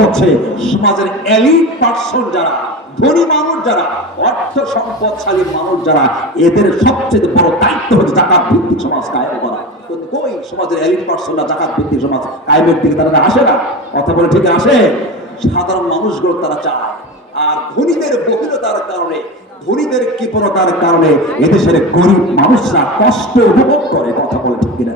হচ্ছে সমাজের elite person যারা, ধনী মানুষ যারা, অর্থ সম্পদশালী মানুষ যারা, এদের সবচেয়ে বড় দায়িত্ব হচ্ছে জাকাত ভিত্তিক সমাজ কায়েম করা। কই সমাজের এলিট পার্সনরা জাকাত ভিত্তিক সমাজ কায়েমের দিকে তারা আসে না? কথা বলে ঠিক আসে সাধারণ মানুষগুলো তারা চায়। আর ধনীদের বহিরতার কারণে ধনীদের কৃপণতার কারণে এদেশের গরিব মানুষরা কষ্ট উপভোগ করে, কথা বলে ঠিক কিনা?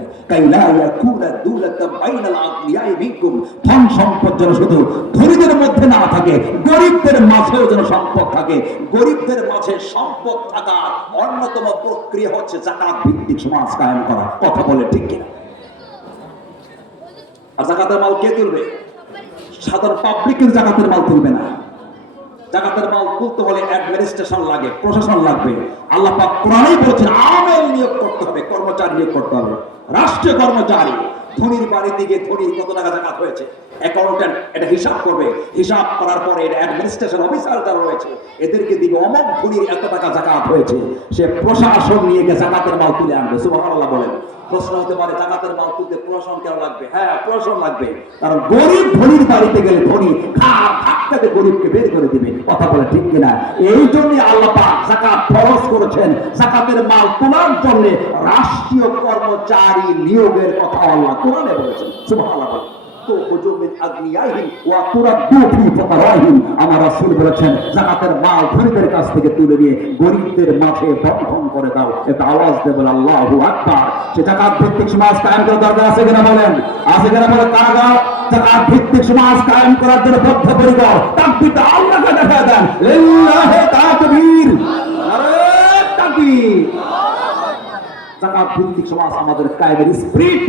মিনকুম। ধন সম্পদ যেন শুধু ধনীদের মধ্যে না থাকে, গরিবদের মাঝেও যেন সম্পদ থাকে। গরিবদের মাঝে সম্পদ থাকার অন্যতম প্রক্রিয়া হচ্ছে জাকাত ভিত্তিক সমাজ কায়েম করা, কথা বলে ঠিক কিনা? আর জাকাতের মাল কে তুলবে? সাধারণ পাবলিক কিন্তু জাকাতের মাল তুলবে না। জাকাতের মাল তুলতে হলে অ্যাডমিনিস্ট্রেশন লাগে, প্রশাসন লাগবে। আল্লাহ পাক কোরআনেই আমেল নিয়োগ করতে হবে, কর্মচারী নিয়োগ করতে হবে। রাষ্ট্রীয় কর্মচারী, ধনির ধনির কত টাকা জাকাত হয়েছে? অ্যাকাউন্টেন্ট এটা হিসাব করবে। হিসাব করার পরে এটা অ্যাডমিনিস্ট্রেশন অফিসার যারা রয়েছে, এদেরকে অমক ধনির এত টাকা জাকাত হয়েছে। সে প্রশাসন নিয়ে গিয়ে জাকাতের মাল তুলে আনবে। সুবহানাল্লাহ বলেন। প্রশ্ন হতে পারে, জাকাতের মাল তুলতে প্রশাসন কেন লাগবে? হ্যাঁ প্রশাসন লাগবে। কারণ গরিব ধনির বাড়িতে গেলে ধনী খা ধাক্কাতে গরিবকে বের করে দিবে। কথা বলে ঠিক কিনা? এই জন্য আল্লাহ জাকাত ফরজ করেছেন। জাকাতের মাল তোলার জন্য রাষ্ট্রীয় কর্মচারী নিয়োগের কথা আল্লাহ কোরআনে বলেছেন। সুবহানাল্লাহ। বলেন। মিন আগনিয়াইহিম ওয়া তুরাদ্দু ফি ফুকারাইহিম। আমার রাসূল বলেছেন, জাকাতের মাল ধনীদের কাছ থেকে তুলে নিয়ে গরিবদের মাঝে বন্টন করে দাও। এটা আওয়াজ দেবে আল্লাহু আকবার। সে জাকাত ভিত্তিক সমাজ কায়েম করার দরকার আছে কিনা বলেন? আছে কিনা বলে কারাগার? জাকাত ভিত্তিক সমাজ কায়েম করার জন্য বদ্ধপরিকর। তাকবীরটা আল্লাহকে দেখা দেন। লিল্লাহি তাকবীর। নারে তাকবীর। জাকাত ভিত্তিক সমাজ আমাদের কায়েমের স্পিরিট।